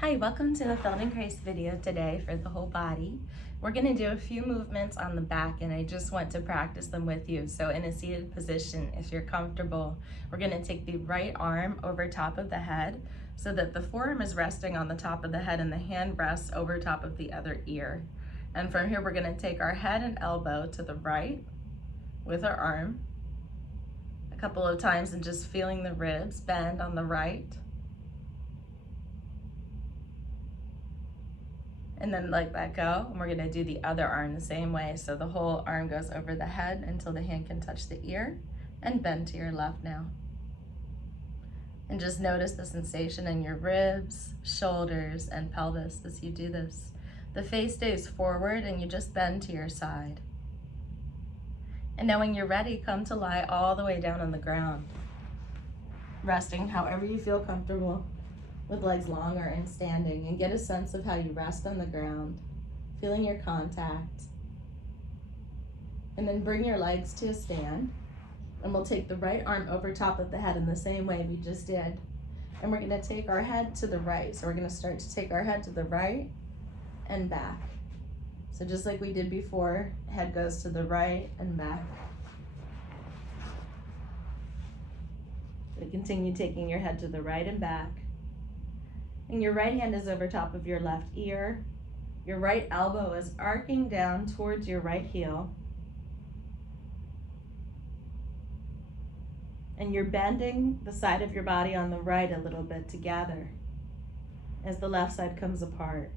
Hi, welcome to the Feldenkrais video today for the whole body. We're going to do a few movements on the back and I just want to practice them with you. So in a seated position, if you're comfortable, we're going to take the right arm over top of the head so that the forearm is resting on the top of the head and the hand rests over top of the other ear. And from here, we're going to take our head and elbow to the right with our arm a couple of times and just feeling the ribs bend on the right. And then let that go, and we're gonna do the other arm the same way. So the whole arm goes over the head until the hand can touch the ear, and bend to your left now. And just notice the sensation in your ribs, shoulders, and pelvis as you do this. The face stays forward and you just bend to your side. And now when you're ready, come to lie all the way down on the ground, resting however you feel comfortable, with legs longer and standing, and get a sense of how you rest on the ground, feeling your contact. And then bring your legs to a stand, and we'll take the right arm over top of the head in the same way we just did. And we're gonna take our head to the right. So we're gonna start to take our head to the right and back. So just like we did before, head goes to the right and back. So continue taking your head to the right and back. And your right hand is over top of your left ear. Your right elbow is arcing down towards your right heel. And you're bending the side of your body on the right a little bit to gather as the left side comes apart.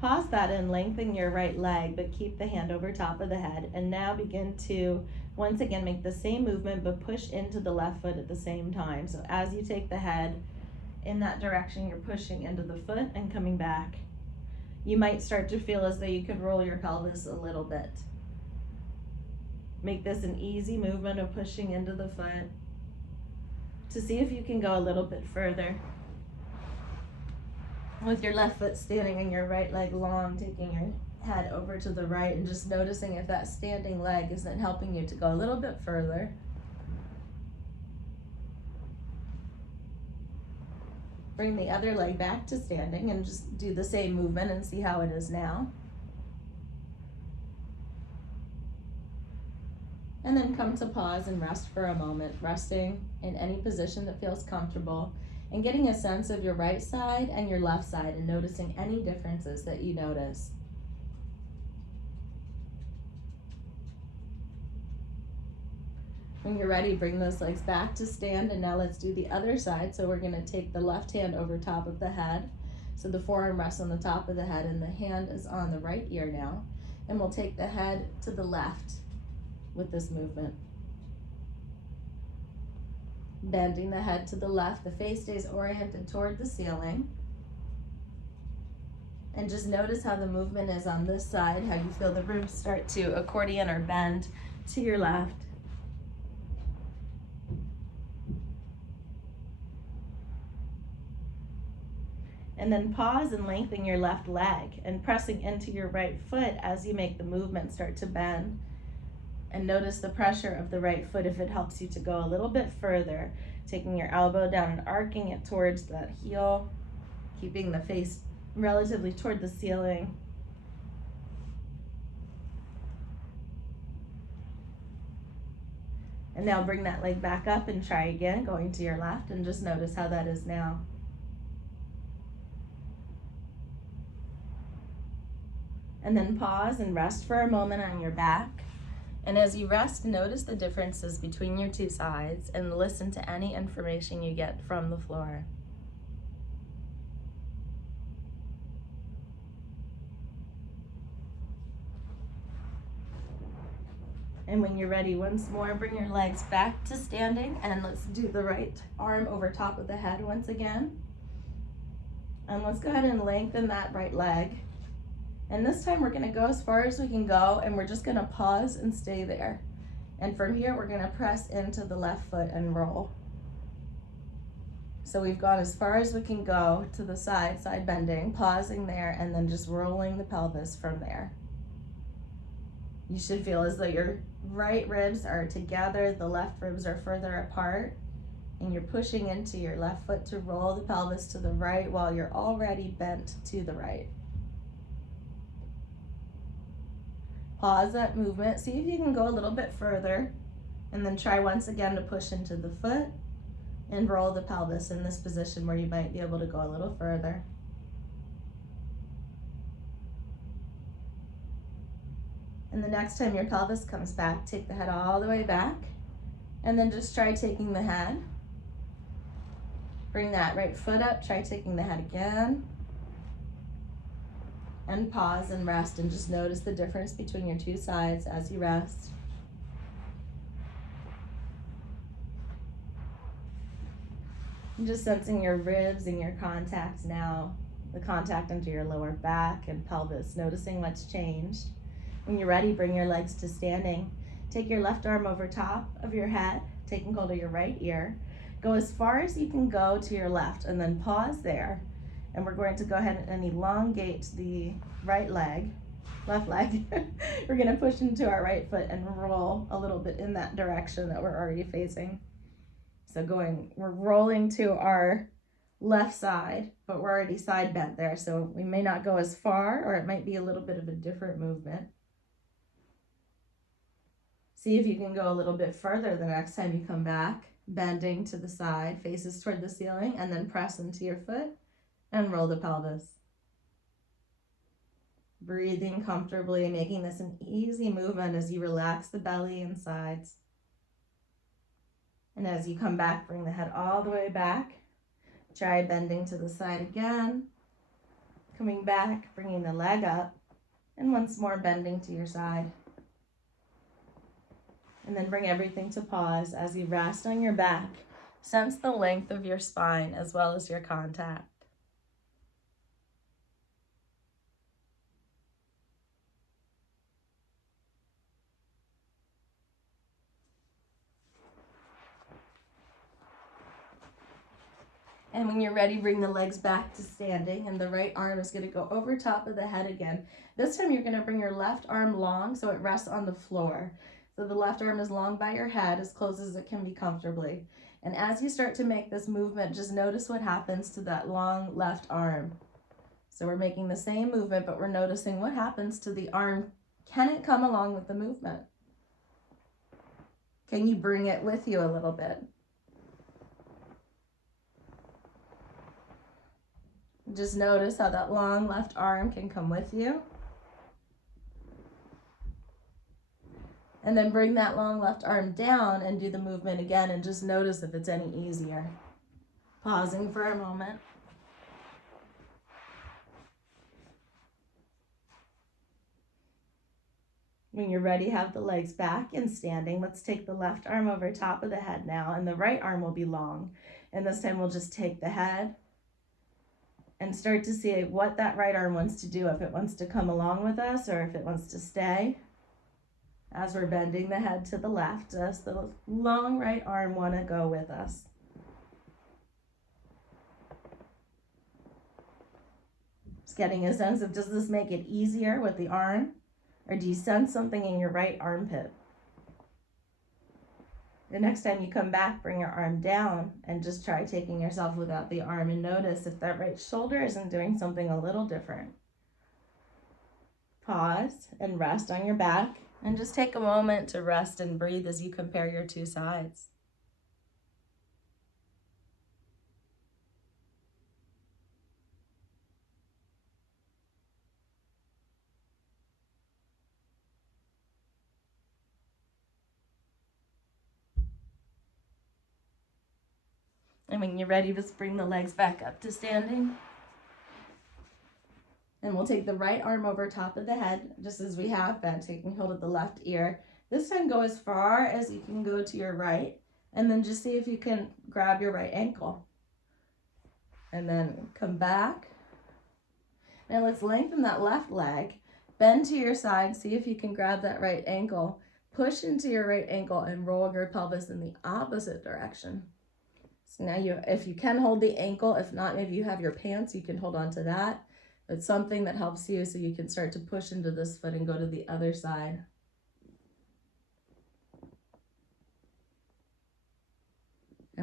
Pause that and lengthen your right leg, but keep the hand over top of the head. And now begin to once again make the same movement, but push into the left foot at the same time. So as you take the head in that direction, you're pushing into the foot and coming back. You might start to feel as though you could roll your pelvis a little bit. Make this an easy movement of pushing into the foot to see if you can go a little bit further. With your left foot standing and your right leg long, taking your head over to the right and just noticing if that standing leg isn't helping you to go a little bit further. Bring the other leg back to standing and just do the same movement and see how it is now. And then come to pause and rest for a moment, resting in any position that feels comfortable and getting a sense of your right side and your left side and noticing any differences that you notice. When you're ready, bring those legs back to stand, and now let's do the other side. So we're gonna take the left hand over top of the head. So the forearm rests on the top of the head and the hand is on the right ear now. And we'll take the head to the left with this movement. Bending the head to the left, the face stays oriented toward the ceiling. And just notice how the movement is on this side, how you feel the ribs start to accordion or bend to your left. And then pause and lengthen your left leg and pressing into your right foot as you make the movement start to bend. And notice the pressure of the right foot if it helps you to go a little bit further, taking your elbow down and arcing it towards that heel, keeping the face relatively toward the ceiling. And now bring that leg back up and try again, going to your left, and just notice how that is now. And then pause and rest for a moment on your back. And as you rest, notice the differences between your two sides and listen to any information you get from the floor. And when you're ready, once more, bring your legs back to standing, and let's do the right arm over top of the head once again. And let's go ahead and lengthen that right leg. And this time we're gonna go as far as we can go, and we're just gonna pause and stay there. And from here, we're gonna press into the left foot and roll. So we've gone as far as we can go to the side bending, pausing there, and then just rolling the pelvis from there. You should feel as though your right ribs are together, the left ribs are further apart, And you're pushing into your left foot to roll the pelvis to the right while you're already bent to the right. Pause that movement. See if you can go a little bit further, and then try once again to push into the foot and roll the pelvis in this position where you might be able to go a little further. And the next time your pelvis comes back, take the head all the way back, and then just try taking the head. Bring that right foot up, try taking the head again. And pause and rest, and just notice the difference between your two sides as you rest. And just sensing your ribs and your contact now, the contact into your lower back and pelvis, noticing what's changed. When you're ready, bring your legs to standing. Take your left arm over top of your head, taking hold of your right ear. Go as far as you can go to your left, and then pause there. And we're going to go ahead and elongate the right leg, left leg. We're gonna push into our right foot and roll a little bit in that direction that we're already facing. So we're rolling to our left side, but we're already side bent there. So we may not go as far, or it might be a little bit of a different movement. See if you can go a little bit further the next time you come back, bending to the side, faces toward the ceiling, and then press into your foot and roll the pelvis. Breathing comfortably, making this an easy movement as you relax the belly and sides. And as you come back, bring the head all the way back. Try bending to the side again. Coming back, bringing the leg up, and once more bending to your side. And then bring everything to pause as you rest on your back. Sense the length of your spine as well as your contact. And when you're ready, bring the legs back to standing, and the right arm is going to go over top of the head again. This time you're going to bring your left arm long so it rests on the floor. So the left arm is long by your head, as close as it can be comfortably. And as you start to make this movement, just notice what happens to that long left arm. So we're making the same movement, but we're noticing what happens to the arm. Can it come along with the movement? Can you bring it with you a little bit? Just notice how that long left arm can come with you. And then bring that long left arm down and do the movement again, and just notice if it's any easier. Pausing for a moment. When you're ready, have the legs back and standing. Let's take the left arm over top of the head now, and the right arm will be long. And this time we'll just take the head and start to see what that right arm wants to do, if it wants to come along with us or if it wants to stay. As we're bending the head to the left, does the long right arm want to go with us? Just getting a sense of, does this make it easier with the arm, or do you sense something in your right armpit? The next time you come back, bring your arm down and just try taking yourself without the arm, and notice if that right shoulder isn't doing something a little different. Pause and rest on your back, and just take a moment to rest and breathe as you compare your two sides. And when you're ready, just bring the legs back up to standing. And we'll take the right arm over top of the head, just as we have been, taking hold of the left ear. This time go as far as you can go to your right, and then just see if you can grab your right ankle. And then come back. Now let's lengthen that left leg, bend to your side, see if you can grab that right ankle, push into your right ankle, and roll your pelvis in the opposite direction. So now if you can hold the ankle, if not, maybe you have your pants, you can hold on to that. It's something that helps you so you can start to push into this foot and go to the other side.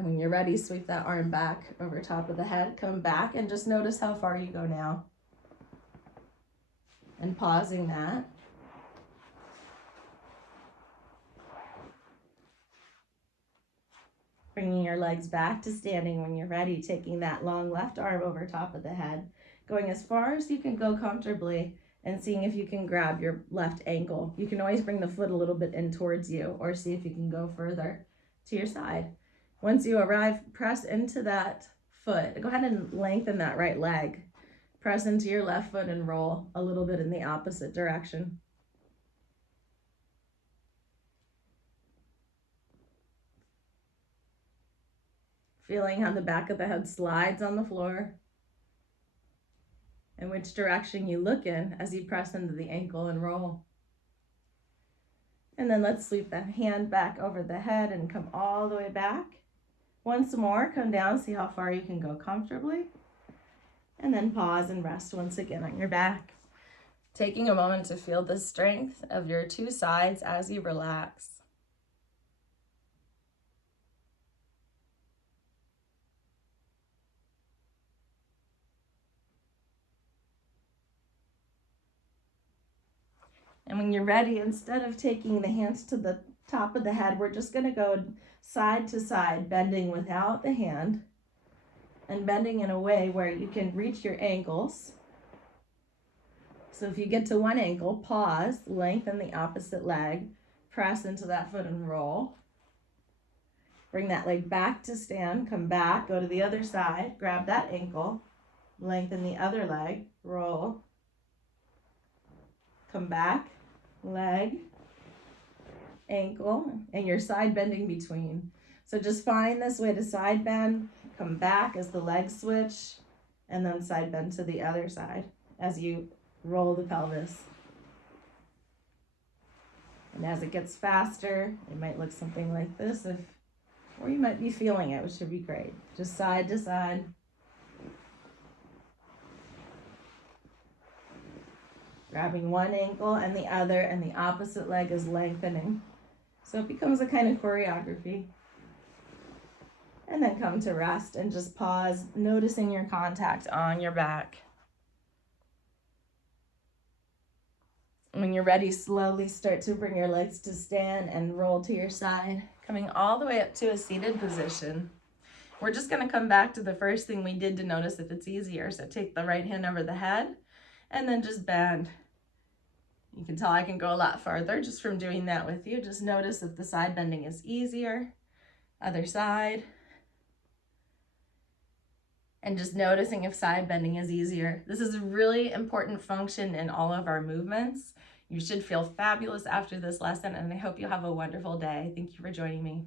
And when you're ready, sweep that arm back over top of the head, come back, and just notice how far you go now. And pausing that. Bringing your legs back to standing when you're ready, taking that long left arm over top of the head, going as far as you can go comfortably, and seeing if you can grab your left ankle. You can always bring the foot a little bit in towards you, or see if you can go further to your side. Once you arrive, press into that foot. Go ahead and lengthen that right leg. Press into your left foot and roll a little bit in the opposite direction. Feeling how the back of the head slides on the floor, and which direction you look in as you press into the ankle and roll. And then let's sweep the hand back over the head and come all the way back. Once more, come down, see how far you can go comfortably. And then pause and rest once again on your back. Taking a moment to feel the strength of your two sides as you relax. And when you're ready, instead of taking the hands to the top of the head, we're just going to go side to side, bending without the hand, and bending in a way where you can reach your ankles. So if you get to one ankle, pause, lengthen the opposite leg, press into that foot and roll. Bring that leg back to stand, come back, go to the other side, grab that ankle, lengthen the other leg, roll, come back, leg, ankle, and your side bending between. So just find this way to side bend, come back as the legs switch, and then side bend to the other side as you roll the pelvis. And as it gets faster, it might look something like this, or you might be feeling it, which should be great. Just side to side. Grabbing one ankle and the other, and the opposite leg is lengthening. So it becomes a kind of choreography. And then come to rest and just pause, noticing your contact on your back. When you're ready, slowly start to bring your legs to stand and roll to your side, coming all the way up to a seated position. We're just going to come back to the first thing we did to notice if it's easier. So take the right hand over the head and then just bend. You can tell I can go a lot farther just from doing that with you. Just notice if the side bending is easier. Other side. And just noticing if side bending is easier. This is a really important function in all of our movements. You should feel fabulous after this lesson, and I hope you have a wonderful day. Thank you for joining me.